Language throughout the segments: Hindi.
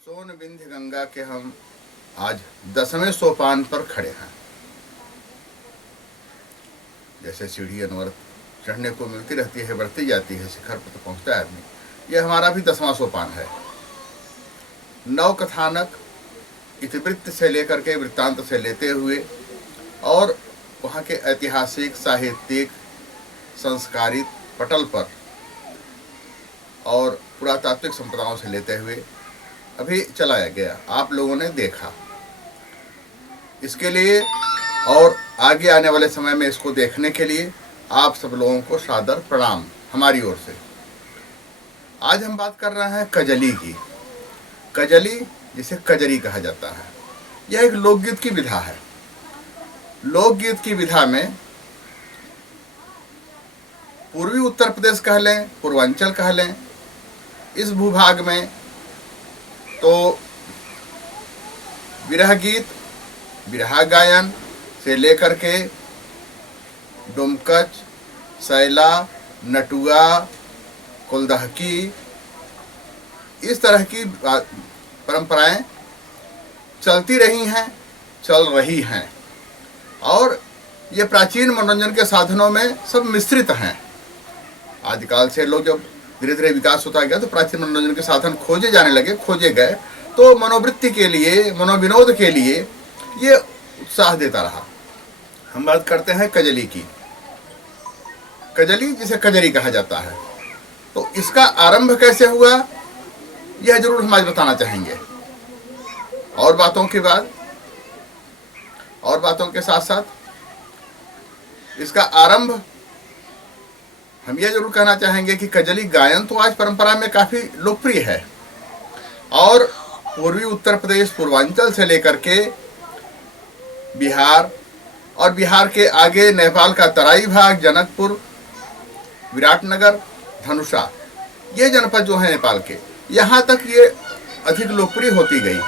सोन विंध्य गंगा के हम आज 10वें सोपान पर खड़े हैं। जैसे सीढ़ी अनवर चढ़ने को मिलती रहती है, बढ़ती जाती है, शिखर पर तो पहुंचता है आदमी। यह हमारा भी 10वां सोपान है। नव कथानक इतिवृत्त से लेकर के वृत्तांत से लेते हुए और वहाँ के ऐतिहासिक, साहित्यिक, संस्कारित पटल पर और पुरातात्विक संपदाओं से लेते हुए अभी चलाया गया, आप लोगों ने देखा। इसके लिए और आगे आने वाले समय में इसको देखने के लिए आप सब लोगों को सादर प्रणाम हमारी ओर से। आज हम बात कर रहे हैं कजली की। कजली जिसे कजरी कहा जाता है, यह एक लोकगीत की विधा है। लोकगीत की विधा में पूर्वी उत्तर प्रदेश कह लें, पूर्वांचल कह लें, इस भूभाग में तो विरह गीत, विरह गायन से लेकर के डुमकच, सैला, नटुआ, कुलदहकी, इस तरह की परंपराएं चलती रही हैं, चल रही हैं और ये प्राचीन मनोरंजन के साधनों में सब मिश्रित हैं। आदिकाल से लोग जब धीरे धीरे विकास होता गया तो प्राचीन मनोरंजन के साधन खोजे जाने लगे, खोजे गए तो मनोवृत्ति के लिए, मनोविनोद के लिए ये उत्साह देता रहा। हम बात करते हैं कजली की। कजली जिसे कजरी कहा जाता है, तो इसका आरंभ कैसे हुआ यह जरूर हम आज बताना चाहेंगे। और बातों के बाद, और बातों के साथ साथ इसका आरंभ हम यह जरूर कहना चाहेंगे कि कजली गायन तो आज परंपरा में काफ़ी लोकप्रिय है और पूर्वी उत्तर प्रदेश, पूर्वांचल से लेकर के बिहार और बिहार के आगे नेपाल का तराई भाग, जनकपुर, विराटनगर, धनुषा, ये जनपद जो है नेपाल के, यहाँ तक ये अधिक लोकप्रिय होती गई।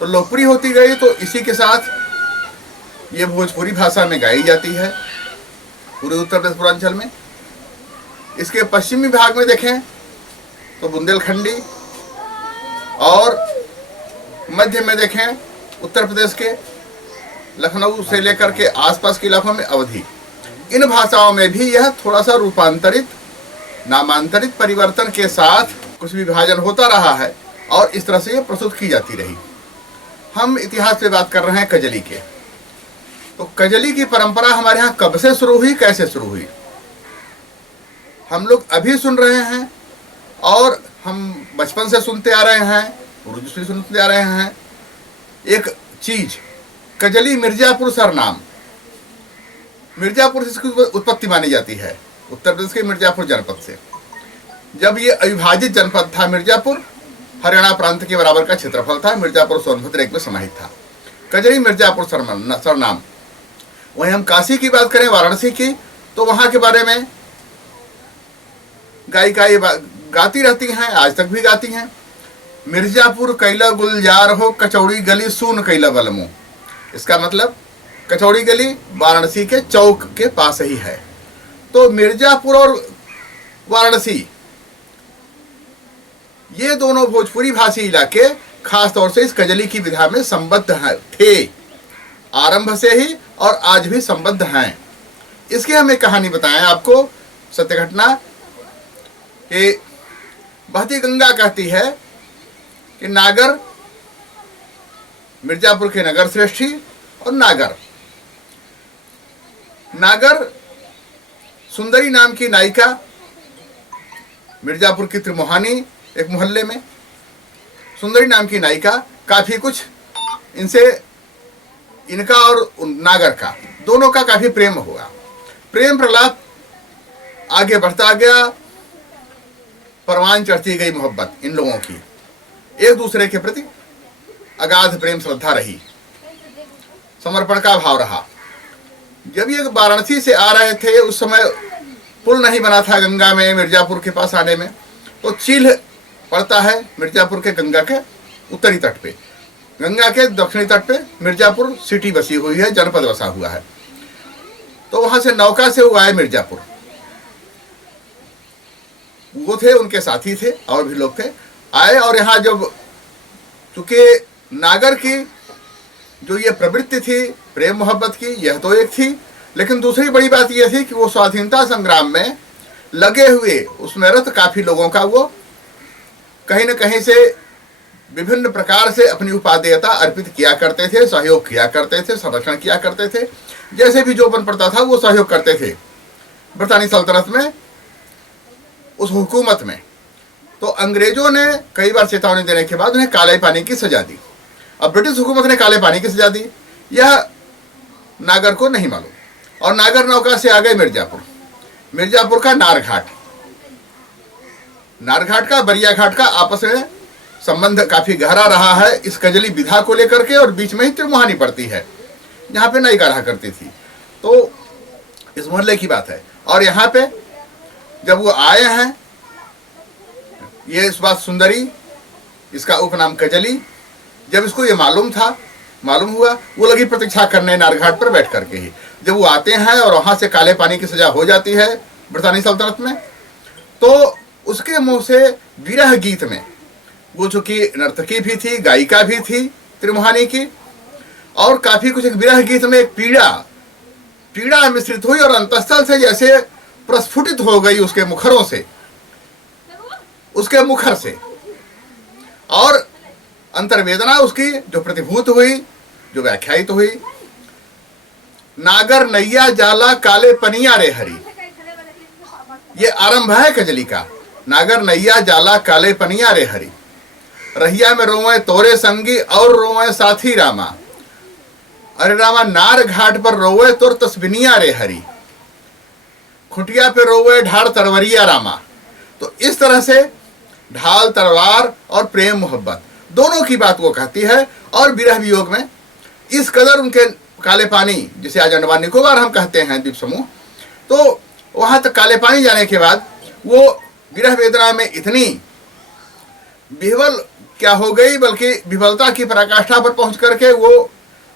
तो लोकप्रिय होती गई तो इसी के साथ ये भोजपुरी भाषा में गाई जाती है पूर्वी उत्तर प्रदेश, पूर्वांचल में। इसके पश्चिमी भाग में देखें तो बुंदेलखंडी और मध्य में देखें उत्तर प्रदेश के लखनऊ से लेकर के आसपास के इलाकों में अवधी। इन भाषाओं में भी यह थोड़ा सा रूपांतरित, नामांतरित परिवर्तन के साथ कुछ विभाजन होता रहा है और इस तरह से यह प्रस्तुत की जाती रही। हम इतिहास पे बात कर रहे हैं कजली के। तो कजली की परंपरा हमारे यहाँ कब से शुरू हुई, कैसे शुरू हुई, हम लोग अभी सुन रहे हैं और हम बचपन से सुनते आ रहे हैं, पूर्वज से सुनते आ रहे हैं। एक चीज, कजली मिर्जापुर सरनाम, मिर्जापुर से इसकी उत्पत्ति मानी जाती है, उत्तर प्रदेश के मिर्जापुर जनपद से। जब ये अविभाजित जनपद था मिर्जापुर, हरियाणा प्रांत के बराबर का क्षेत्रफल था, मिर्जापुर सोनभद्र एक में समाहित था। कजरी मिर्जापुर सरनाम। वहीं हम काशी की बात करें, वाराणसी की, तो वहाँ के बारे में गायिका ये गाती रहती हैं, आज तक भी गाती हैं। मिर्जापुर कैला गुलजार हो, कचौड़ी गली सून कैला बलमू। इसका मतलब कचौड़ी गली वाराणसी के चौक के पास ही है। तो मिर्जापुर और वाराणसी ये दोनों भोजपुरी भाषी इलाके खास तौर से इस कजली की विधा में संबद्ध थे, आरंभ से ही और आज भी संबद्ध हैं। इसकी हम एक कहानी बताएं आपको, सत्य घटना कि बहती गंगा कहती है कि नागर, मिर्जापुर के नगर श्रेष्ठी और नागर, नागर सुंदरी नाम की नायिका, मिर्जापुर की त्रिमोहानी एक मोहल्ले में सुंदरी नाम की नायिका, काफी कुछ इनसे, इनका और नागर का दोनों का काफी प्रेम हुआ। प्रेम प्रलाप आगे बढ़ता गया, परवान चढ़ती गई मोहब्बत इन लोगों की, एक दूसरे के प्रति अगाध प्रेम श्रद्धा रही, समर्पण का भाव रहा। जब ये वाराणसी से आ रहे थे, उस समय पुल नहीं बना था गंगा में मिर्जापुर के पास आने में, तो चील पड़ता है मिर्जापुर के गंगा के उत्तरी तट पे, गंगा के दक्षिणी तट पे मिर्जापुर सिटी बसी हुई है, जनपद बसा हुआ है। तो वहां से नौका से वो आए मिर्जापुर, वो थे, उनके साथी थे और भी लोग थे, आए। और यहाँ जब चूंकि नागर की जो ये प्रवृत्ति थी प्रेम मोहब्बत की, यह तो एक थी, लेकिन दूसरी बड़ी बात यह थी कि वो स्वाधीनता संग्राम में लगे हुए, उसमें रत काफी लोगों का वो कहीं न कहीं से विभिन्न प्रकार से अपनी उपादेयता अर्पित किया करते थे, सहयोग किया करते थे, संरक्षण किया करते थे, जैसे भी जो बन पड़ता था वो सहयोग करते थे ब्रिटानी सल्तनत में, उस हुकूमत में। तो अंग्रेजों ने कई बार चेतावनी देने के बाद उन्हें काले पानी की सजा दी। अब ब्रिटिश हुकूमत ने काले पानी की सजा दी, यह नागर को नहीं मालूम, और नागर नौका से आ गए मिर्जापुर। मिर्जापुर का नारघाट, नारघाट का बरिया घाट का आपस में संबंध काफी गहरा रहा है इस कजली विधा को लेकर के, और बीच में ही त्रिमोहानी पड़ती है जहाँ पे नायिका रहा करती थी। तो इस मोहल्ले की बात है। और यहाँ पे जब वो आए हैं, ये इस बात सुंदरी, इसका उपनाम कजली, जब इसको ये मालूम हुआ, वो लगी प्रतीक्षा करने नारघाट पर बैठ करके ही। जब वो आते हैं और वहां से काले पानी की सजा हो जाती है ब्रिटानी सल्तनत में, तो उसके मुंह से विरह गीत में, वो चूंकि नर्तकी भी थी, गायिका भी थी त्रिमोहानी की, और काफी कुछ एक विरह गीत में एक पीड़ा मिश्रित हुई और अंतस्थल से जैसे प्रस्फुटित हो गई उसके मुखरों से, उसके मुखर से, और अंतर्वेदना उसकी जो प्रतिभूत हुई, जो व्याख्यायित हुई। नागर नैया जाला काले पनिया रे हरी, ये आरंभ है कजली का। नागर नैया जाला काले पनिया रे हरी, रहिया में रोवे तोरे संगी और रोवे साथी रामा, अरे रामा नार घाट पर रोवे तोर तस्बिनिया रे हरी, खुटिया पे रोवे ढाल तरवरिया रामा। तो इस तरह से ढाल तलवार और प्रेम मोहब्बत दोनों की बात वो कहती है। और विरह वियोग में इस कदर उनके काले पानी, जिसे आज अंडमान निकोबार हम कहते हैं द्वीप समूह, तो वहां तक काले पानी जाने के बाद वो विरह वेदना में इतनी विह्वल क्या हो गई, बल्कि विह्वलता की पराकाष्ठा पर पहुंच करके वो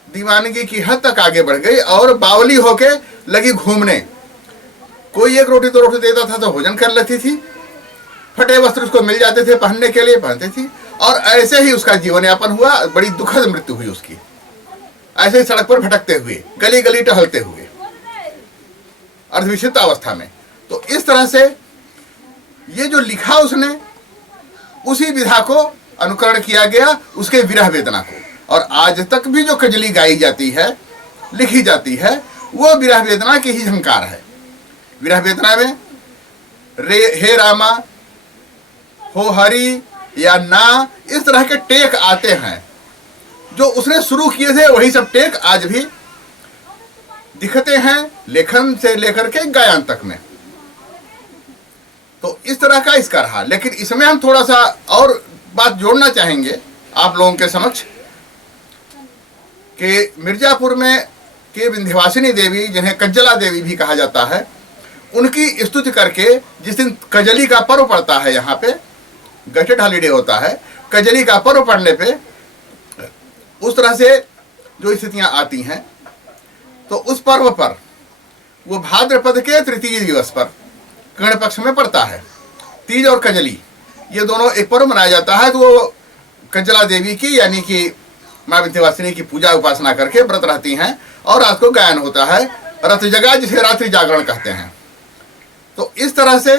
दीवानगी की हद तक आगे बढ़ गई और बावली होके लगी घूमने। कोई एक रोटी दो रोटी देता था तो भोजन कर लेती थी, फटे वस्त्र उसको मिल जाते थे पहनने के लिए, पहनती थी, और ऐसे ही उसका जीवन यापन हुआ। बड़ी दुखद मृत्यु हुई उसकी, ऐसे ही सड़क पर भटकते हुए, गली गली टहलते हुए, अर्धविक्षिप्त अवस्था में। तो इस तरह से ये जो लिखा उसने, उसी विधा को अनुकरण किया गया, उसके विरह वेदना को। और आज तक भी जो कजली गाई जाती है, लिखी जाती है, वो विरह वेदना की ही झंकार है। विरह वेदना में हे रामा, हो हरि या ना, इस तरह के टेक आते हैं। जो उसने शुरू किए थे वही सब टेक आज भी दिखते हैं, लेखन से लेकर के गायन तक में। तो इस तरह का इसका रहा। लेकिन इसमें हम थोड़ा सा और बात जोड़ना चाहेंगे आप लोगों के समक्ष कि मिर्जापुर में के विंध्यवासिनी देवी, जिन्हें कज्जला देवी भी कहा जाता है, उनकी स्तुति करके जिस दिन कजली का पर्व पड़ता है, यहाँ पे गठेड हॉलीडे होता है, कजली का पर्व पड़ने पे उस तरह से जो स्थितियां आती हैं, तो उस पर्व पर वो भाद्रपद के तृतीय दिवस पर कृष्ण पक्ष में पड़ता है। तीज और कजली ये दोनों एक पर्व मनाया जाता है। तो वो कज्जला देवी की, यानी कि माँ विंध्यवासिनी की पूजा उपासना करके व्रत रहती हैं, और रात को गायन होता है, रत जगा, जिसे रात्रि जागरण कहते हैं। तो इस तरह से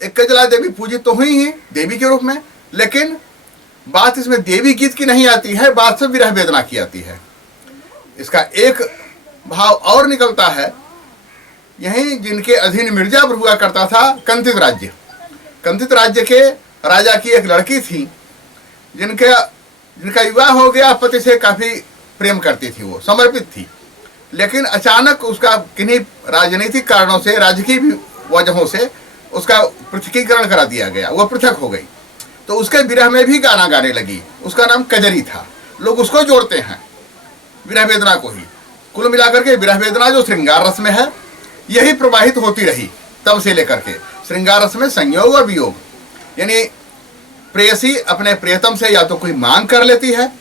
एक कज्जला देवी पूजित तो हुई ही देवी के रूप में, लेकिन बात इसमें देवी गीत की नहीं आती है, बात सब विरह वेदना की आती है। इसका एक भाव और निकलता है। यहीं जिनके अधीन मिर्जापुर हुआ करता था कंतित राज्य, कंतित राज्य के राजा की एक लड़की थी जिनका विवाह हो गया, पति से काफ़ी प्रेम करती थी, वो समर्पित थी, लेकिन अचानक उसका किन्हीं राजनीतिक कारणों से, राजकीय वजहों से उसका पृथकीकरण करा दिया गया, वह पृथक हो गई। तो उसके विरह में भी गाना गाने लगी। उसका नाम कजरी था। लोग उसको जोड़ते हैं विरह वेदना को ही। कुल मिलाकर के विरह वेदना जो श्रृंगार रस में है, यही प्रवाहित होती रही तब से लेकर के। श्रृंगार रस में संयोग और वियोग, यानी प्रेयसी अपने प्रियतम से या तो कोई मांग कर लेती है,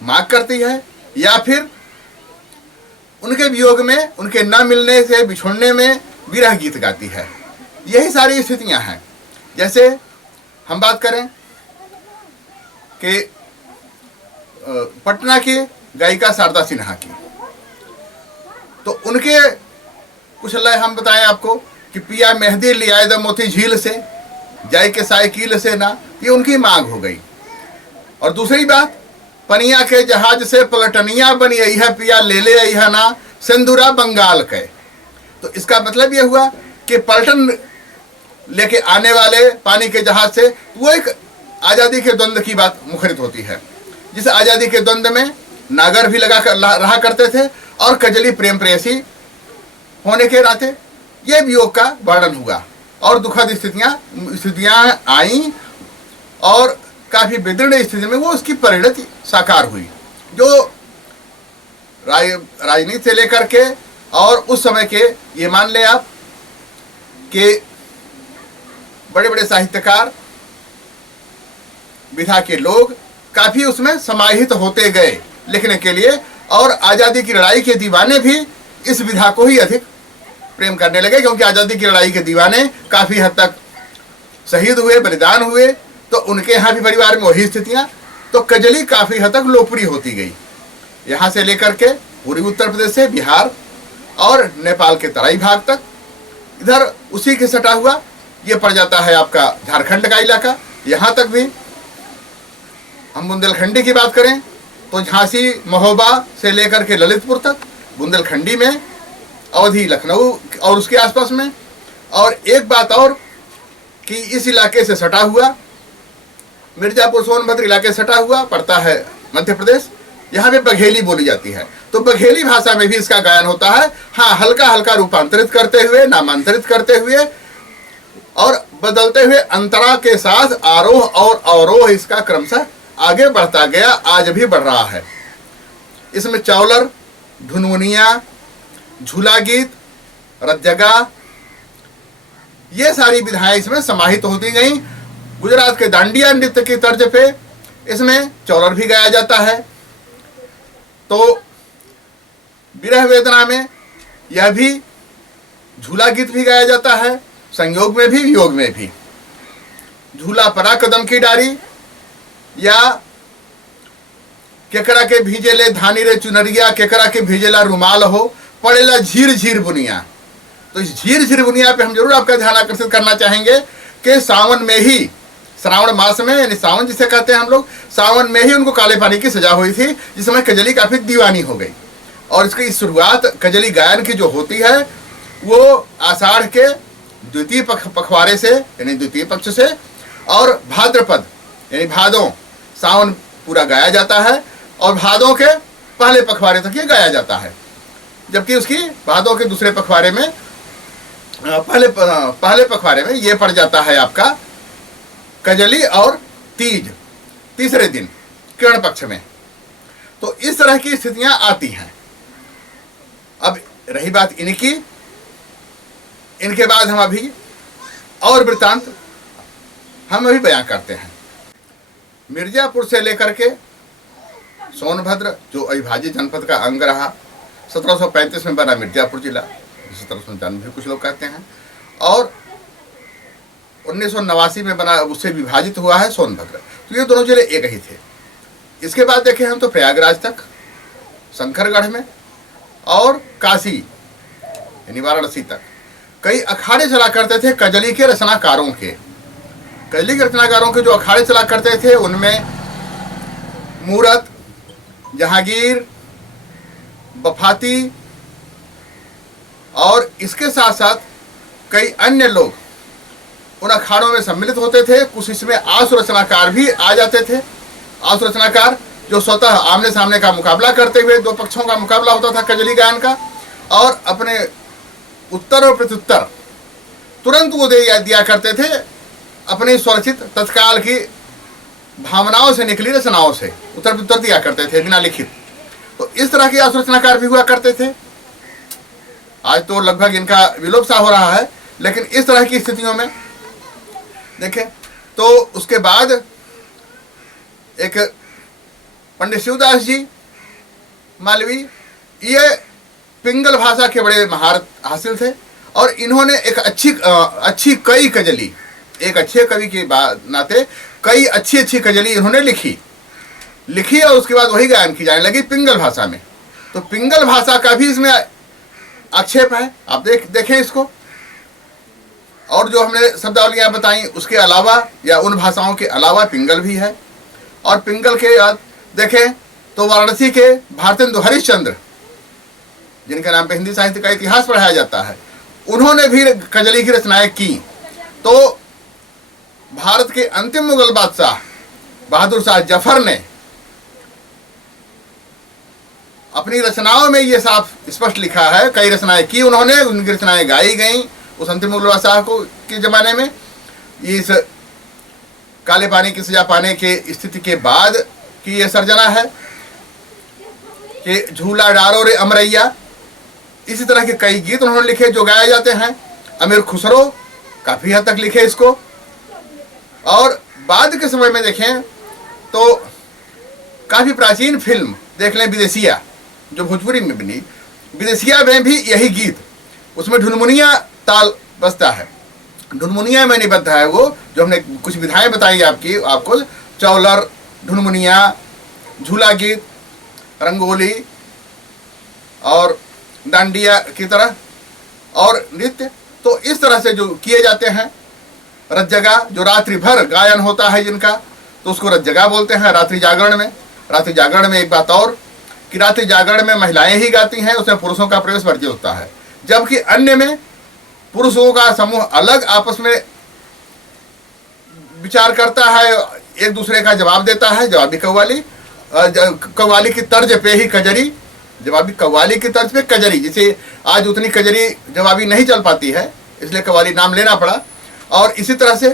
मांग करती है, या फिर उनके वियोग में, उनके न मिलने से, बिछुड़ने में विरह गीत गाती है। यही सारी स्थितियां हैं। जैसे हम बात करें कि पटना की गायिका शारदा सिन्हा की, तो उनके कुछ लय हम बताएं आपको कि पिया मेहंदी ले आए द मोती झील से, जाय के साइकिल से ना, ये उनकी मांग हो गई। और दूसरी बात, पनिया के जहाज से पलटनिया बनी आई है, पिया ले ले आई है ना, सिंदूरा बंगाल के। तो इसका मतलब ये हुआ कि पलटन लेके आने वाले पानी के जहाज से, वो एक आज़ादी के द्वंद्व की बात मुखरित होती है, जिस आज़ादी के द्वंद्व में नागर भी लगा कर रहा करते थे और कजली प्रेम प्रेयसी होने के नाते ये वियोग का वर्णन हुआ और दुखद स्थितियां आई और काफ़ी विदीर्ण स्थिति में वो उसकी परिणति साकार हुई, जो राजनीति से लेकर के और उस समय के, ये मान लें आप कि बड़े बड़े साहित्यकार, विधा के लोग काफ़ी उसमें समाहित होते गए लिखने के लिए, और आज़ादी की लड़ाई के दीवाने भी इस विधा को ही अधिक प्रेम करने लगे, क्योंकि आज़ादी की लड़ाई के दीवाने काफ़ी हद तक शहीद हुए, बलिदान हुए। तो उनके यहाँ भी परिवार में वही स्थितियाँ, तो कजली काफ़ी हद तक लोकप्रिय होती गई, यहाँ से लेकर के पूर्वी उत्तर प्रदेश से बिहार और नेपाल के तराई भाग तक। इधर उसी के सटा हुआ ये पड़ जाता है आपका झारखंड का इलाका। यहाँ तक भी हम बुंदेलखंडी की बात करें तो झांसी, महोबा से लेकर के ललितपुर तक बुंदेलखंडी में, अवधी, लखनऊ और उसके आसपास में। और एक बात और कि इस इलाके से सटा हुआ मिर्जापुर सोनभद्र इलाके से सटा हुआ पड़ता है मध्य प्रदेश, यहाँ पे बघेली बोली जाती है। तो बघेली भाषा में भी इसका गायन होता है। हाँ, हल्का हल्का रूपांतरित करते हुए, नामांतरित करते हुए और बदलते हुए अंतरा के साथ आरोह और अवरोह इसका क्रमशः आगे बढ़ता गया, आज भी बढ़ रहा है। इसमें चौलर, धुनमुनिया, झूला गीत, रज्जगा, ये सारी विधाएं इसमें समाहित होती गई। गुजरात के दांडिया नृत्य की तर्ज पे इसमें चौलर भी गाया जाता है। तो विरह वेदना में यह भी झूला गीत भी गाया जाता है, संयोग में भी, वियोग में भी। झूला परा कदम की डारी, या केकरा के भीजेले धानी रे चुनरिया, केकरा के भीजेला रुमाल हो, पड़ेला झीर झीर बुनिया। तो इस झीर झीर बुनिया पे हम जरूर आपका ध्यान आकर्षित करना चाहेंगे कि सावन में ही, श्रावण मास में, यानी सावन जिसे कहते हैं हम लोग, सावन में ही उनको काले पानी की सजा हुई थी, जिस समय कजली काफ़ी दीवानी हो गई। और इसकी शुरुआत कजली गायन की जो होती है वो आषाढ़ के द्वितीय पखवाड़े से, यानी द्वितीय पक्ष से, और भाद्रपद यानी भादों, सावन पूरा गाया जाता है और भादों के पहले पखवाड़े तक ये गाया जाता है। जबकि उसकी भादों के दूसरे पखवाड़े में, पहले पखवाड़े में ये पड़ जाता है आपका कजली और तीज, तीसरे दिन किरण पक्ष में। तो इस तरह की स्थितियां आती हैं। अब रही बात इनकी, इनके बाद हम अभी और वृत्तांत हम अभी बयां करते हैं। मिर्जापुर से लेकर के सोनभद्र, जो अविभाजित जनपद का अंग रहा, 1735 में बना मिर्जापुर जिला, 1795 भी कुछ लोग कहते हैं, और 1989 में बना, उससे विभाजित हुआ है सोनभद्र। तो ये दोनों जिले एक ही थे। इसके बाद देखें हम तो प्रयागराज तक, शंकरगढ़ में और काशी यानी वाराणसी तक कई अखाड़े चला करते थे कजली के रचनाकारों के। कजली के रचनाकारों के जो अखाड़े चला करते थे उनमें मूरत, जहांगीर, बफाती, और इसके साथ साथ कई अन्य लोग उन अखाड़ों में सम्मिलित होते थे। कुछ इसमें आशु रचनाकार भी आ जाते थे। आशु रचनाकार जो स्वतः आमने सामने का मुकाबला करते हुए, दो पक्षों का मुकाबला होता था कजली गायन का, और अपने उत्तर और प्रत्युत्तर तुरंत वो दे दिया करते थे अपनी स्वरचित तत्काल की भावनाओं से निकली रचनाओं से, उत्तर प्रत्युत्तर दिया करते थे बिना लिखित। तो इस तरह के आशु रचनाकार भी हुआ करते थे। आज तो लगभग इनका विलोप सा हो रहा है, लेकिन इस तरह की स्थितियों में देखें तो उसके बाद एक पंडित शिवदास जी मालवी, ये पिंगल भाषा के बड़े महारत हासिल थे, और इन्होंने एक अच्छी कई कजली, एक अच्छे कवि के नाते कई अच्छी कजली इन्होंने लिखी और उसके बाद वही गायन की जाने लगी पिंगल भाषा में। तो पिंगल भाषा का भी इसमें आक्षेप है, आप देखें इसको। और जो हमने शब्दावलियां बताई उसके अलावा या उन भाषाओं के अलावा पिंगल भी है। और पिंगल के याद देखें तो वाराणसी के भारतेंदु हरिश्चंद्र, जिनके नाम पे हिंदी साहित्य का इतिहास पढ़ाया जाता है, उन्होंने भी कजली की रचनाएं की। तो भारत के अंतिम मुगल बादशाह बहादुर शाह जफर ने अपनी रचनाओं में ये साफ स्पष्ट लिखा है, कई रचनाएं की उन्होंने, उनकी रचनाएं गाई गई उस अंतिम मुगल बादशाह को के ज़माने में। इस काले पानी की सजा पाने के स्थिति के बाद की ये सर्जना है कि झूला डारो रे अमरैया, इसी तरह के कई गीत उन्होंने लिखे जो गाए जाते हैं। अमीर खुसरो काफ़ी हद तक लिखे इसको। और बाद के समय में देखें तो काफ़ी प्राचीन फिल्म देख लें विदेशिया, जो भोजपुरी में बनी, विदेशिया में भी यही गीत, उसमें ढुनमुनिया ताल बजता है, ढुनमुनिया में निबद्ध है वो, जो हमने कुछ विधाएं बताई आपको चौलर, ढुनमुनिया, झूला गीत, रंगोली और डांडिया की तरह और नृत्य। तो इस तरह से जो किए जाते हैं। रतजगा जो रात्रि भर गायन होता है जिनका, तो उसको रतजगा बोलते हैं। रात्रि जागरण में एक बात और कि रात्रि जागरण में महिलाएं ही गाती हैं, उसमें पुरुषों का प्रवेश वर्जित होता है, जबकि अन्य में पुरुषों का समूह अलग आपस में विचार करता है, एक दूसरे का जवाब देता है। जवाबी कव्वाली की तर्ज पे ही कजरी, जवाबी कव्वाली की तर्ज पे कजरी। जैसे आज उतनी कजरी जवाबी नहीं चल पाती है, इसलिए कव्वाली नाम लेना पड़ा। और इसी तरह से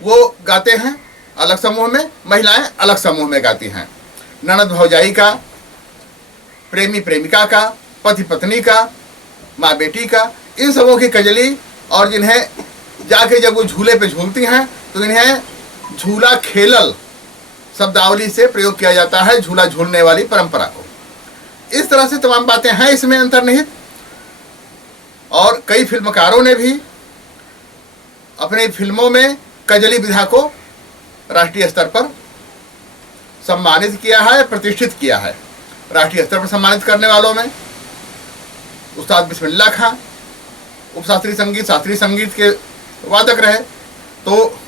वो गाते हैं अलग समूह में, महिलाएं अलग समूह में गाती हैं। ननद भौजाई का, प्रेमी प्रेमिका का, पति पत्नी का, माँ बेटी का, इन सबों की कजली। और जिन्हें जाके जब वो झूले पे झूलती हैं तो इन्हें झूला खेलल शब्दावली से प्रयोग किया जाता है, झूला झूलने वाली परंपरा को। इस तरह से तमाम बातें हैं इसमें अंतर्निहित। और कई फिल्मकारों ने भी अपनी फिल्मों में कजली विधा को राष्ट्रीय स्तर पर सम्मानित किया है, प्रतिष्ठित किया है। राष्ट्रीय स्तर पर सम्मानित करने वालों में उस्ताद बिस्मिल्लाह खां उपशास्त्रीय संगीत, शास्त्रीय संगीत के वादक रहे। तो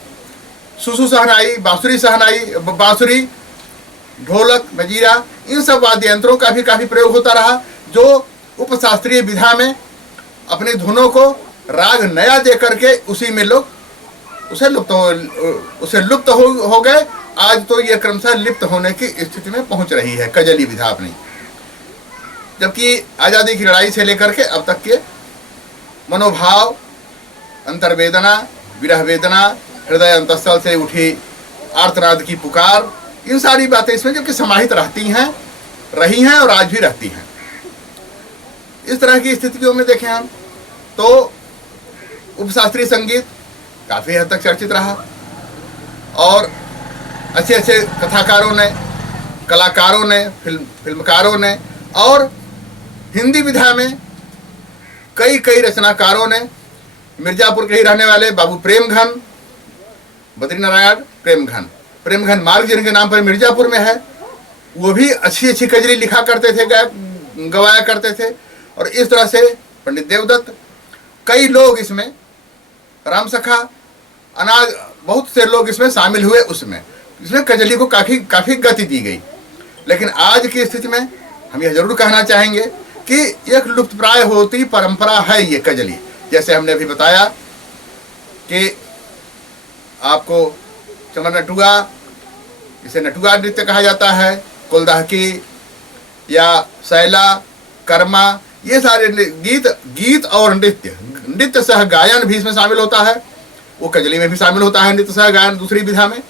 सुसु सहनाई, बांसुरी, ढोलक, मजीरा, इन सब वाद्य यंत्रों का भी काफ़ी प्रयोग होता रहा, जो उपशास्त्रीय विधा में अपनी धुनों को राग नया दे करके उसी में लोग उसे लुप्त हो गए। आज तो ये क्रमशः लिप्त होने की स्थिति में पहुंच रही है कजली विधा अपनी। जबकि आज़ादी की लड़ाई से लेकर के अब तक के मनोभाव, अंतर्वेदना, विरह वेदना, हृदय अंतस्थल से उठी आर्तनाद की पुकार, इन सारी बातें इसमें जो कि समाहित रही हैं और आज भी रहती हैं। इस तरह की स्थितियों में देखें हम तो उपशास्त्रीय संगीत काफ़ी हद तक चर्चित रहा और अच्छे अच्छे कथाकारों ने, कलाकारों ने, फिल्मकारों ने और हिंदी विधा में कई रचनाकारों ने, मिर्जापुर के ही रहने वाले बाबू प्रेमघन, बद्रीनारायण प्रेमघन मार्ग जिनके नाम पर मिर्जापुर में है, वो भी अच्छी कजरी लिखा करते थे, गवाया करते थे। और इस तरह से पंडित देवदत्त, कई लोग इसमें, रामसखा, अनाज, बहुत से लोग इसमें शामिल हुए। इसमें कजली को काफ़ी गति दी गई। लेकिन आज की स्थिति में हम यह जरूर कहना चाहेंगे कि एक लुप्तप्राय होती परंपरा है ये कजली। जैसे हमने अभी बताया कि आपको चमर नटुआ, इसे नटुआ नृत्य कहा जाता है, कुलदहकी या सैला, कर्मा, ये सारे गीत और नृत्य सह गायन भी इसमें शामिल होता है। वो कजली में भी शामिल होता है नृत्य सह गायन, दूसरी विधा में,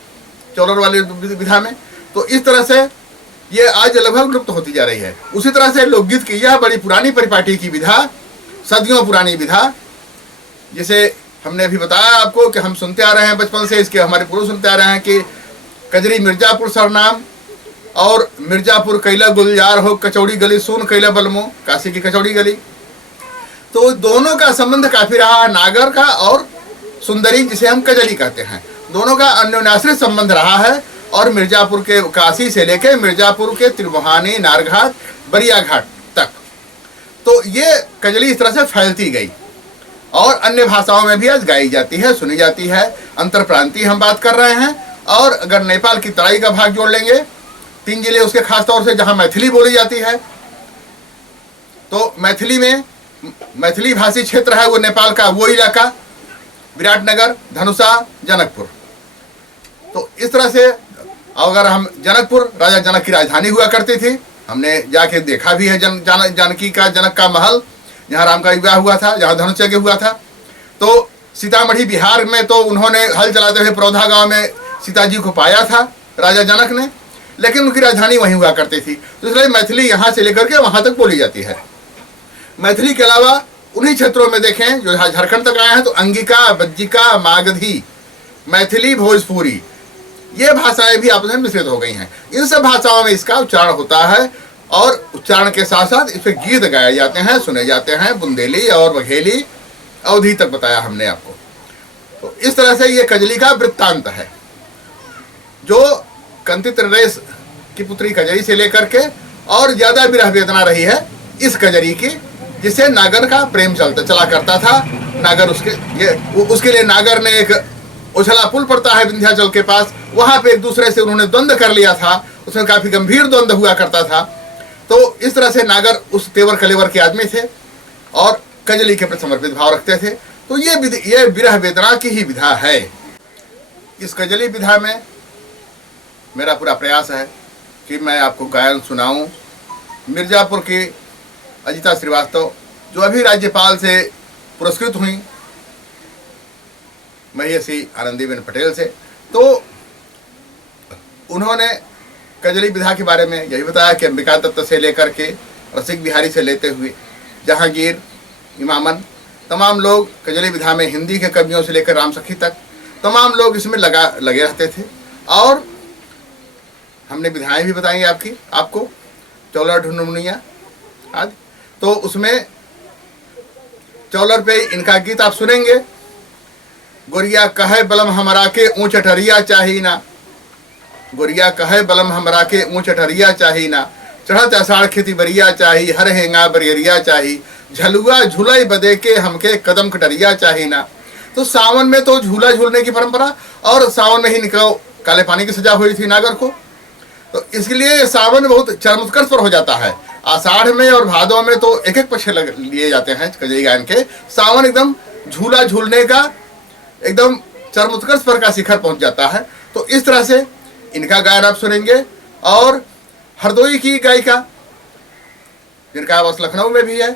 चौलर वाली विधा में। तो इस तरह से ये आज लगभग लुप्त होती जा रही है। उसी तरह से लोकगीत की यह बड़ी पुरानी परिपाटी की विधा, सदियों पुरानी विधा, जिसे हमने अभी बताया आपको कि हम सुनते आ रहे हैं बचपन से, इसके हमारे पूर्व सुनते आ रहे हैं कि कजरी मिर्जापुर सरनाम और मिर्जापुर कैला गुलजार हो, कचौड़ी गली सुन कैला बलमो, काशी की कचौड़ी गली। तो दोनों का संबंध काफी रहा, नागर का और सुंदरी जिसे हम कजली कहते हैं, दोनों का अन्योन्याश्रित संबंध रहा है। और मिर्जापुर के काशी से लेकर मिर्जापुर के त्रिमोहानी, नारघाट, बरिया घाट तक तो ये कजली इस तरह से फैलती गई और अन्य भाषाओं में भी आज गाई जाती है, सुनी जाती है। अंतर प्रांतीय हम बात कर रहे हैं। और अगर नेपाल की तराई का भाग जोड़ लेंगे, 3 जिले उसके खास तौर से जहां मैथिली बोली जाती है, तो मैथिली में मैथिली भाषी क्षेत्र है वो नेपाल का वो इलाका, विराटनगर, धनुषा, जनकपुर। तो इस तरह से अगर हम जनकपुर, राजा जनक की राजधानी हुआ करती थी, हमने जाके देखा भी है जानकी का, जनक का महल, जहाँ राम का विवाह हुआ था, जहाँ धनुष यज्ञ हुआ था। तो सीतामढ़ी बिहार में तो उन्होंने हल चलाते हुए प्रौधा गांव में सीता जी को पाया था राजा जनक ने, लेकिन उनकी राजधानी वहीं हुआ करती थी। तो इसलिए मैथिली यहाँ से लेकर के वहाँ तक बोली जाती है। मैथिली के अलावा उन्हीं क्षेत्रों में देखें जो झारखंड तक आए हैं, तो अंगिका, बज्जिका, मागधी, मैथिली, भोजपुरी, ये भाषाएं भी आपस में मिश्रित हो गई हैं। इन सब भाषाओं में इसका उच्चारण होता है और उच्चारण के साथ साथ इस पर गीत गाए जाते हैं, सुने जाते हैं। बुंदेली और बघेली, अवधि तक बताया हमने आपको। तो इस तरह से ये कजली का वृत्तांत है, जो कंतित नरेश की पुत्री कजरी से लेकर के और ज्यादा विरह वेदना रही है इस कजरी की, जिससे नागर का प्रेम चला करता था। नागर उसके लिए नागर ने एक उछला पुल पड़ता है विंध्याचल के पास, वहां पे एक दूसरे से उन्होंने द्वंद्व कर लिया था। उसमें काफी गंभीर द्वंद्व हुआ करता था। तो इस तरह से नागर उस तेवर कलेवर के आदमी थे और कजली के प्रति समर्पित भाव रखते थे। तो ये विरह वेदना की ही विधा है। इस कजली विधा में मेरा पूरा प्रयास है कि मैं आपको गायन सुनाऊं। मिर्जापुर की अजिता श्रीवास्तव, जो अभी राज्यपाल से पुरस्कृत हुई, महिषी आनंदीबेन पटेल से, तो उन्होंने कजली विधा के बारे में यही बताया कि अंबिका दत्त से लेकर के रसिक बिहारी से लेते हुए जहांगीर, इमामन, तमाम लोग कजली विधा में, हिंदी के कवियों से लेकर राम सखी तक तमाम लोग इसमें लगे रहते थे। और हमने विधाएं भी बताई आपको चौलर ढुनमुनिया आदि। तो उसमें चौलर पे इनका गीत आप सुनेंगे। गोरिया कहे बलम हमरा के ऊंच अठरिया चाही ना, गोरिया कहे बलम हमरा के ऊंच अठरिया चाही ना, चढ़त अषाढ़ खेती बरिया चाही, हर हेंगा बरियरिया चाही, झलुआ झूलई बदे के हमके कदम कटरिया चाही ना। तो सावन में तो झूला झूलने की परंपरा, और सावन में ही निकलो काले पानी की सजा हुई थी नागर को। तो इसलिए सावन बहुत चरमोत्कर्ष पर हो जाता है। आषाढ़ में और भादों में तो एक एक पक्षे लिए जाते हैं कजरी गायन के। सावन एकदम झूला झूलने का एकदम चरमोत्कर्ष पर का शिखर पहुंच जाता है। तो इस तरह से इनका गायन आप सुनेंगे। और हरदोई की गायिका, जिनका आवास लखनऊ में भी है,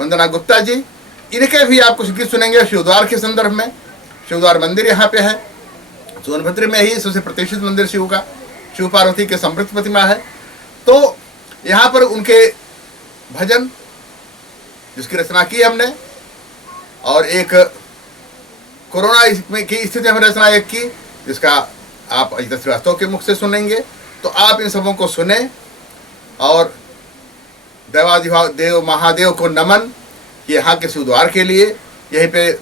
वंदना गुप्ता जी, इनके भी आप कुछ गीत सुनेंगे शिवद्वार के संदर्भ में। शिवद्वार मंदिर यहाँ पे है, सोनभद्र में ही सबसे प्रतिष्ठित मंदिर शिव का, शिव पार्वती के समृद्ध प्रतिमा है। तो यहाँ पर उनके भजन जिसकी रचना की हमने, और एक कोरोना की स्थिति में रचना एक की, जिसका आप अजिता श्रीवास्तव के मुख से सुनेंगे। तो आप इन सबों को सुने और देव महादेव को नमन। यहाँ के शिवद्वार के लिए यहीं पे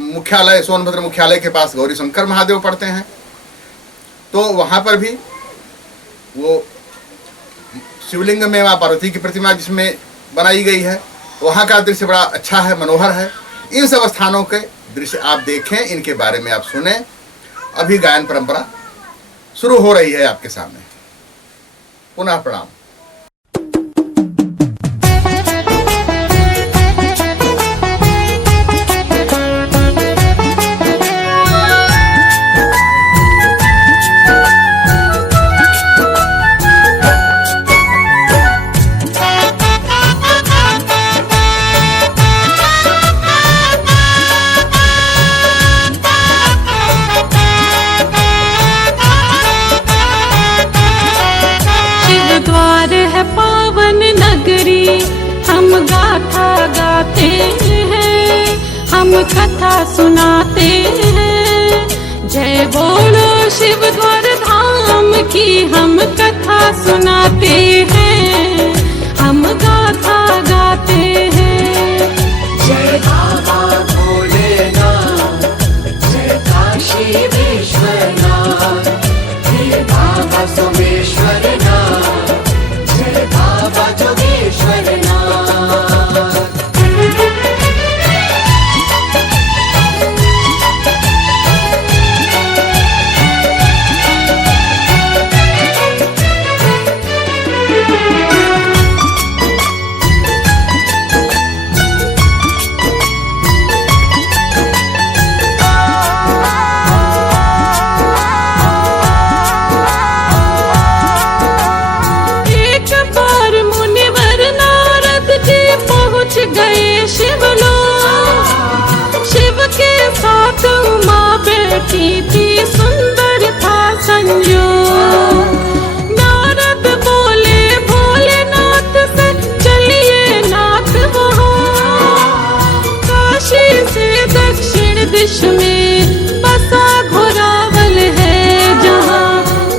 मुख्यालय, सोनभद्र मुख्यालय के पास गौरी शंकर महादेव पड़ते हैं। तो वहाँ पर भी वो शिवलिंग में माँ पार्वती की प्रतिमा जिसमें बनाई गई है, वहाँ का दृश्य बड़ा अच्छा है, मनोहर है। इन सब स्थानों के दृश्य आप देखें, इनके बारे में आप सुने। अभी गायन परंपरा शुरू हो रही है आपके सामने। पुनः प्रणाम। कथा सुनाते हैं। जय बोलो शिव द्वार धाम की हम कथा सुनाते हैं, हम गाथा गाते हैं। जय बाबा भोलेनाथ, जय काशी विश्वनाथ, जय बाबा सोमेश्वरनाथ, जय बाबा जोगेश्वरनाथ। गए शिवलोक, शिव के साथ उमा बैठी थी, सुंदर था संयोग। नारद बोले भोलेनाथ से चलिए नाथ वहाँ, काशी से दक्षिण दिश में बसा घोरावल है जहाँ।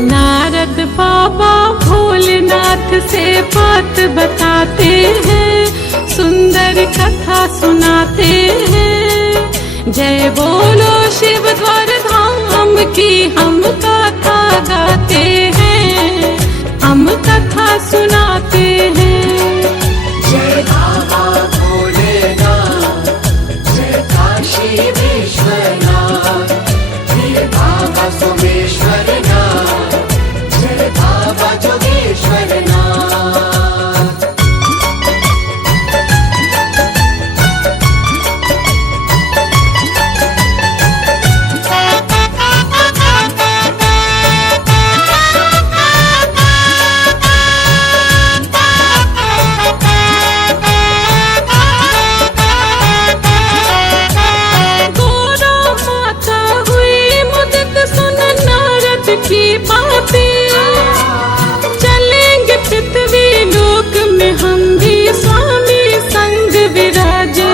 नारद बाबा भोलेनाथ से बात बताते हैं, सुंदर कथा सुनाते हैं। जय बोलो शिव द्वार धाम की हम कथा गाते हैं, हम कथा सुनाते हैं। जय बाबा भोलेनाथ, जय काशी विश्वनाथ, जय बाबा सोमेश्वरनाथ, जय बाबा जोगेश्वरनाथ। की बातें चलेंगे पृथ्वी लोक में हम भी स्वामी संग विराजे।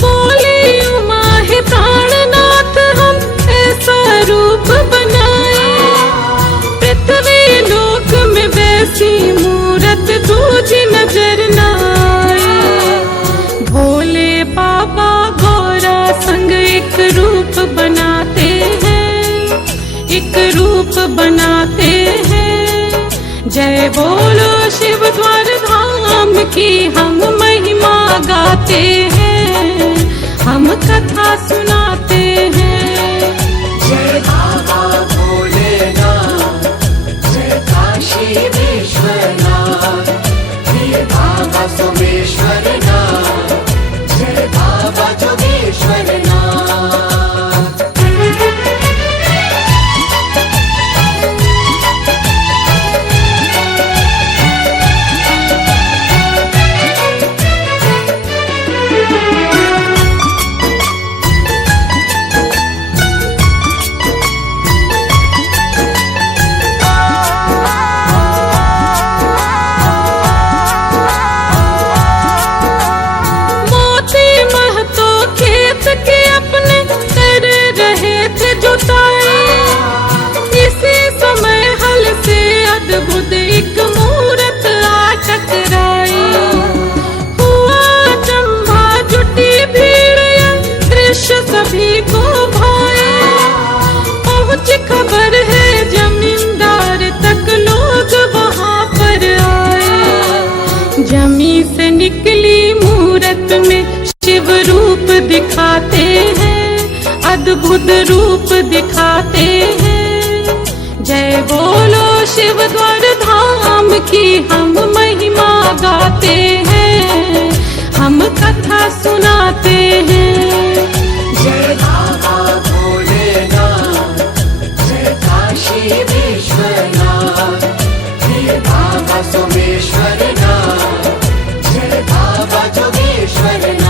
बोले उमा है प्राणनाथ हम ऐसा रूप बनाए, पृथ्वी लोक में वैसी मूरत दूजी नजर न आए। भोले बाबा गौरा संग एक रूप बनाते हैं, एक रूप बनाते हैं। जय बोलो शिव द्वार धाम की हम महिमा गाते हैं, हम कथा सुनाते हैं। जय बाबा भोलेनाथ, जय काशी विश्वनाथ, जय बाबा सोमेश्वरनाथ, जय बाबा जोगेश्वरनाथ। अद्भुत एक मूरत आ टकराई, हुआ चंबा जुटी भीड़, दृश्य सभी को भाया। पहुँच खबर है जमींदार तक, लोग वहाँ पर आए। जमी से निकली मूरत में शिव रूप दिखाते हैं, अद्भुत रूप दिखाते हैं। जय बोलो शिव द्वार धाम की हम महिमा गाते हैं, हम कथा सुनाते हैं। जय बाबा भोलेनाथ, जय काशी विश्वनाथ, जय बाबा सोमेश्वरनाथ, जय बाबा जोगेश्वरनाथ।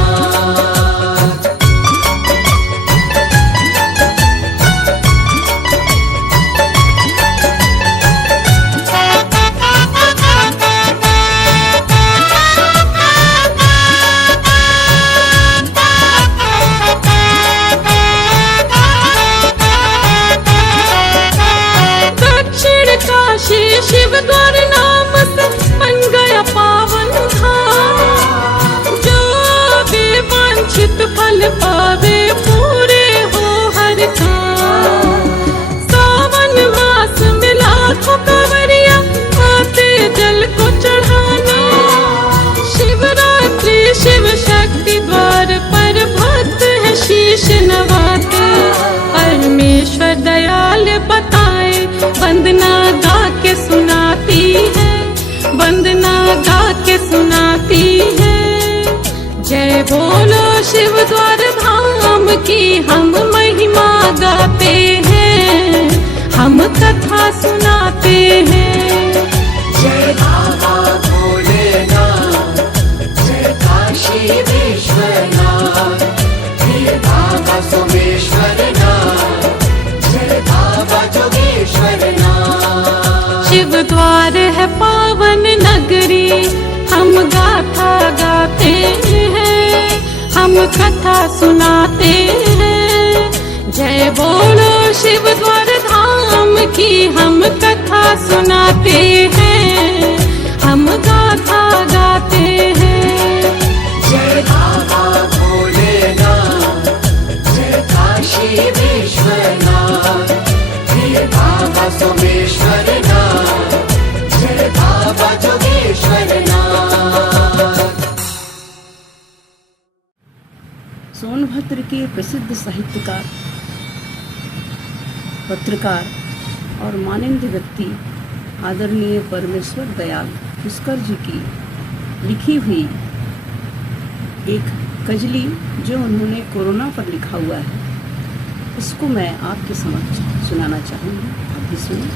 वंदना गा के सुनाती है, वंदना गा के सुनाती है। जय बोलो शिव द्वार धाम की हम महिमा गाते हैं, हम कथा सुनाते हैं। जय बाबा भोलेनाथ, जय काशी विश्वनाथ, हे बाबा सोमेश्वरनाथ, जय बाबा जोगेश्वरनाथ। शिव द्वार है पावन नगरी, हम गाथा गाते हैं, हम कथा सुनाते हैं। जय बोलो शिव द्वार धाम की हम कथा सुनाते हैं, हम गाथा गाते हैं। जय बाबा भोलेनाथ, जय काशी विश्वनाथ, हे बाबा सोमेश्वरनाथ, जय बाबा जोगेश्वरनाथ। सोनभद्र के प्रसिद्ध साहित्यकार, पत्रकार और माननीय व्यक्ति आदरणीय परमेश्वर दयाल पुष्कर जी की लिखी हुई एक गजली जो उन्होंने कोरोना पर लिखा हुआ है, इसको मैं आपके समक्ष सुनाना चाहूँगी। आप भी सुनिए।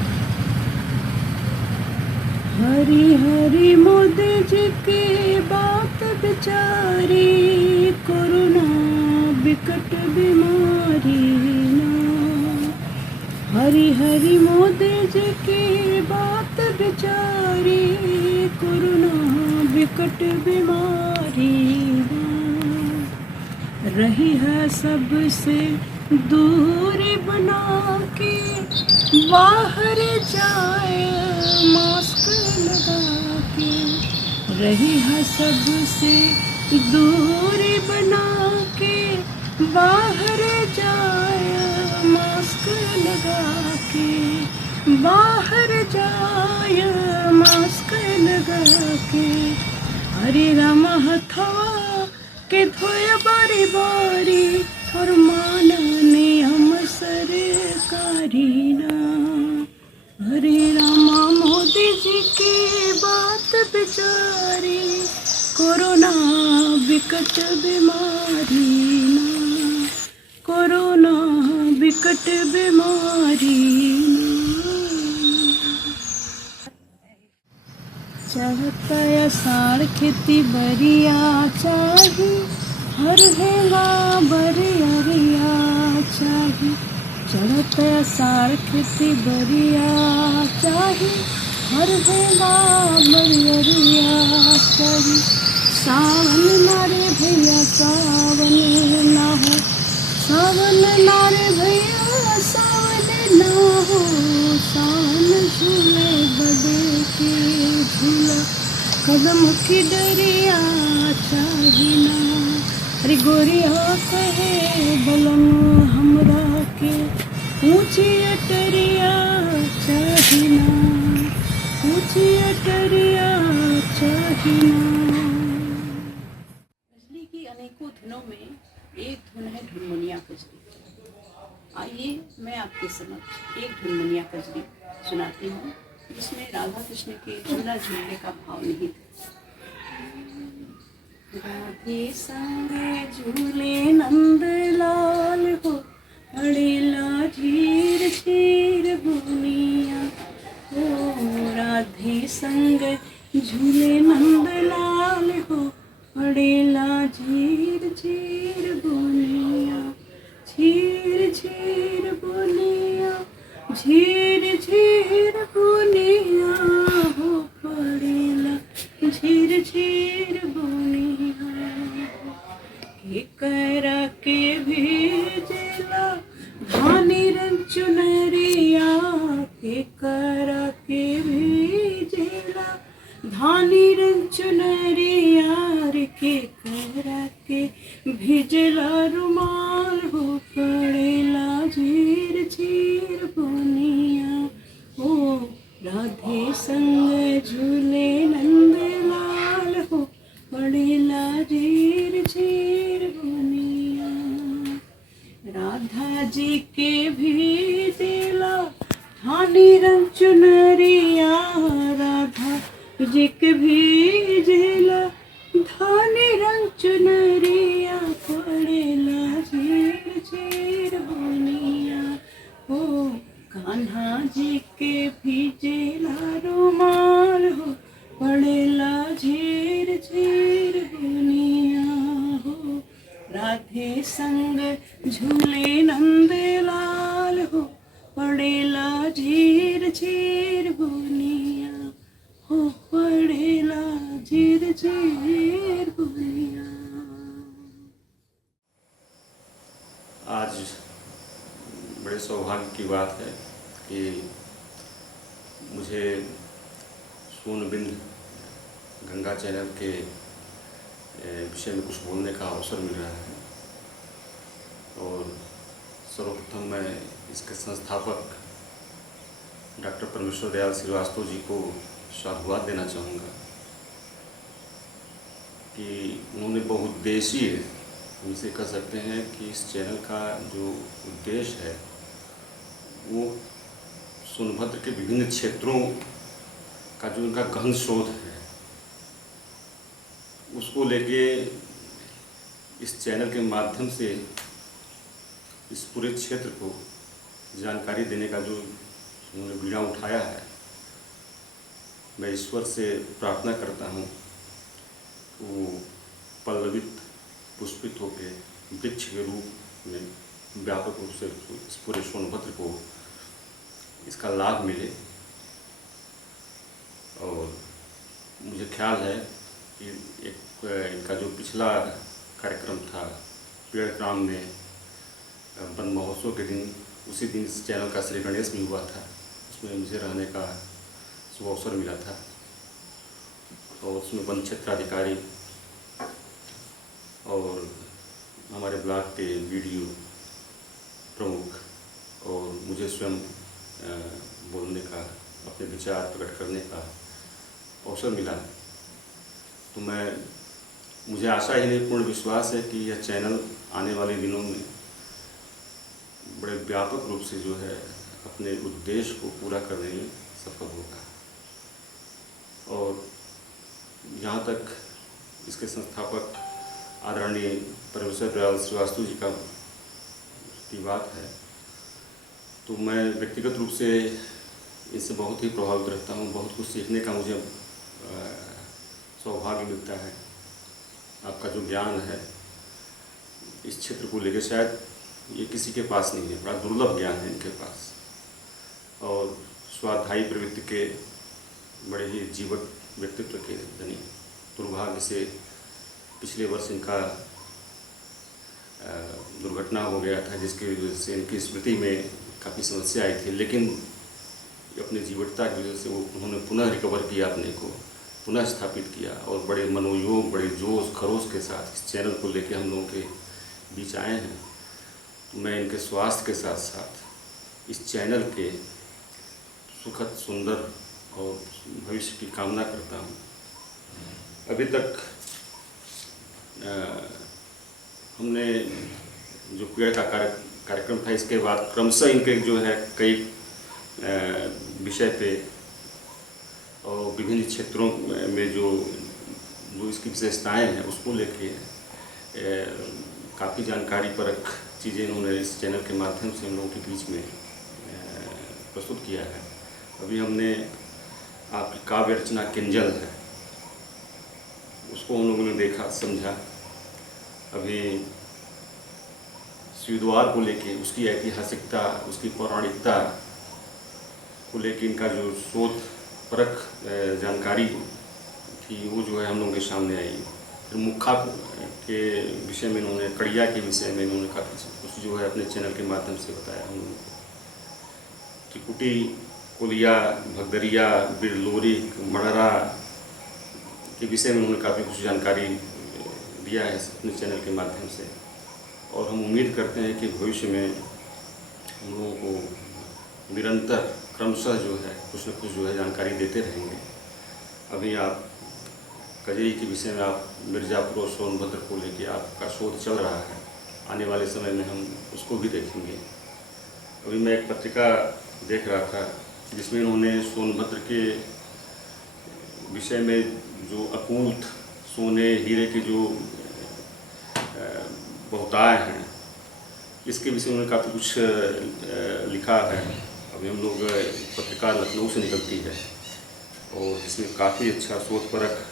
हरि हरि मोदी जी की बात बिचारी, कोरोना बिकट बीमारी ना। हरि हरि मोदी जी की बात बिचारी, कोरोना बिकट बीमारी ना। रही है सबसे दूरी बना के, बाहर जाए मास्क लगा के। रही है सबसे दूरी बना के, बाहर जाए मास्क लगा के। बाहर जाए मास्क लगा के। हरे राम हथवा के धोए बारी बारी, और मानने हम सरकारी ना। हरे रामा मोदी जी की बात बिचारी, कोरोना बिकट बीमारी ना। कोरोना बिकट बीमारी ना। चाहता सार खेती बरिया चाही, हर हेला बरिया चाही। चढ़त सार खेती बरिया चाही, हर हेला बरिया चाही। सावन नारे भैया सावन ना हो, सावन नारे भैया सावन ना हो। सावन झूले बदे के झूला, कदम की डरिया चाही ना। अरे गोरिया कहे बलम हमरा के, ऊंची अटरिया चाही ना, ऊंची अटरिया चाही ना। गजली की अनेकों धुनों में एक धुन है ढुनमुनिया गजली। आइए मैं आपके समक्ष एक ढुनमुनिया गजली सुनाती हूँ, जिसमें राधा कृष्ण के झूला झूलने का भाव निहित है। राधे संग झूले नंद लाल हो, अड़ेला झीर झीर बुनिया हो। राधे संग झूले नंद लाल हो, अड़ेला झीर झीर बुनिया। झीर झीर बुनिया, झीर झीर बुनिया हो, पड़ेला झीर झीर बुनिया। के करा के भेजला धानी रंग चुनरिया, के करा के भेजला धानी रंग चुनरिया। रे के करा के भेजला रुमाल हो, पड़ेला झीर झीर बुनिया हो। राधे संग झूले नंद लाल हो, पड़ेला झीर झीर बुनिया। राधा जी के भी दिला धानी रंग संग झूले नंद लाल हो, पड़ेला झीर झीर बुनिया हो, पड़ेला झीर झीर बुनिया। आज बड़े सौभाग्य की बात है कि मुझे सोनबिंद गंगा चैनल के विषय में कुछ बोलने का अवसर मिल रहा है। और सर्वप्रथम मैं इसके संस्थापक डॉक्टर परमेश्वर दयाल श्रीवास्तव जी को साधुवाद देना चाहूँगा कि उन्होंने बहुउद्देशीय, हम इसे कह सकते हैं कि इस चैनल का जो उद्देश्य है वो सोनभद्र के विभिन्न क्षेत्रों का जो उनका गहन शोध है उसको लेके इस चैनल के माध्यम से इस पूरे क्षेत्र को जानकारी देने का जो उन्होंने बीड़ा उठाया है, मैं ईश्वर से प्रार्थना करता हूँ वो पल्लवित पुष्पित होकर वृक्ष के रूप में व्यापक रूप से इस पूरे सोनभद्र को इसका लाभ मिले। और मुझे ख्याल है कि एक इनका जो पिछला कार्यक्रम था पेड़ग्राम में वन महोत्सव के दिन, उसी दिन इस चैनल का श्री गणेश भी हुआ था, उसमें मुझे रहने का शुभ अवसर मिला था। और उसमें वन क्षेत्राधिकारी और हमारे ब्लॉक के वीडियो प्रमुख और मुझे स्वयं बोलने का, अपने विचार प्रकट करने का अवसर मिला। तो मुझे आशा ही नहीं, पूर्ण विश्वास है कि यह चैनल आने वाले दिनों में बड़े व्यापक रूप से जो है अपने उद्देश्य को पूरा करने में सफल होगा। और यहाँ तक इसके संस्थापक आदरणीय परमेश्वर दयाल श्रीवास्तव जी की बात है, तो मैं व्यक्तिगत रूप से इससे बहुत ही प्रभावित रहता हूँ। बहुत कुछ सीखने का मुझे सौभाग्य मिलता है। आपका जो ज्ञान है इस क्षेत्र को लेकर शायद ये किसी के पास नहीं है, बड़ा दुर्लभ ज्ञान है इनके पास। और स्वाध्यायी प्रवृत्ति के बड़े ही जीवट व्यक्तित्व के धनी, दुर्भाग्य से पिछले वर्ष इनका दुर्घटना हो गया था, जिसकी वजह से इनकी स्मृति में काफ़ी समस्या आई थी। लेकिन अपने जीवटता की वजह से वो उन्होंने पुनः रिकवर किया, अपने को पुनः स्थापित किया और बड़े मनोयोग, बड़े जोश खरोश के साथ इस चैनल को लेके हम लोगों के बीच आए हैं। तो मैं इनके स्वास्थ्य के साथ साथ इस चैनल के सुखद सुंदर और भविष्य की कामना करता हूँ। अभी तक हमने जो पेड़ का कार्यक्रम था, इसके बाद क्रमशः इनके जो है कई विषय पे और विभिन्न क्षेत्रों में जो इसकी विशेषताएं हैं उसको लेके काफ़ी जानकारी परक चीज़ें इन्होंने इस चैनल के माध्यम से हम लोगों के बीच में प्रस्तुत किया है। अभी हमने आपकी काव्य रचना किंजल है, उसको हम लोगों ने देखा, समझा। अभी शिवद्वार को लेके उसकी ऐतिहासिकता, उसकी पौराणिकता को लेके इनका जो शोध परख जानकारी थी वो जो है हम लोगों के सामने आई। फिर मुखा के विषय में इन्होंने, कड़िया के विषय में इन्होंने काफ़ी कुछ जो है अपने चैनल के माध्यम से बताया हम लोगों को। त्रिकुटी, कुलिया, भगदरिया, बिरलोरी, मड़रा के विषय में उन्होंने काफ़ी कुछ जानकारी दिया है अपने चैनल के माध्यम से। और हम उम्मीद करते हैं कि भविष्य में हम लोगों को निरंतर क्रमशः जो है कुछ न कुछ जो है जानकारी देते रहेंगे। अभी आप कजरी के विषय में, आप मिर्ज़ापुर और सोनभद्र को लेके आपका शोध चल रहा है, आने वाले समय में हम उसको भी देखेंगे। अभी मैं एक पत्रिका देख रहा था जिसमें इन्होंने सोनभद्र के विषय में जो अकूत सोने हीरे की जो बहुतायत हैं, इसके विषय में काफ़ी कुछ लिखा है। अभी हम लोग पत्रिका लखनऊ से निकलती है और इसमें काफ़ी अच्छा शोधपरक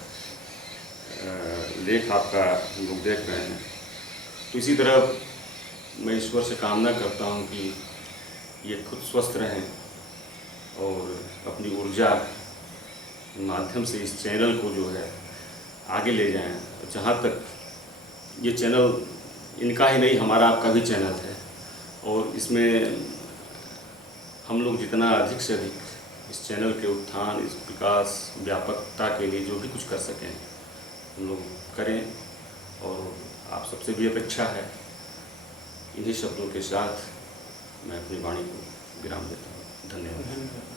लेख आपका हम लोग देख रहे हैं। तो इसी तरह मैं ईश्वर से कामना करता हूँ कि ये खुद स्वस्थ रहें और अपनी ऊर्जा के माध्यम से इस चैनल को जो है आगे ले जाएं। तो जहाँ तक ये चैनल इनका ही नहीं, हमारा आपका भी चैनल है, और इसमें हम लोग जितना अधिक से अधिक इस चैनल के उत्थान, इस विकास, व्यापकता के लिए जो भी कुछ कर सकें हम लोग करें। और आप सबसे भी अपेक्षा है। इन्हीं शब्दों के साथ मैं अपनी वाणी को विराम देता हूँ। धन्यवाद।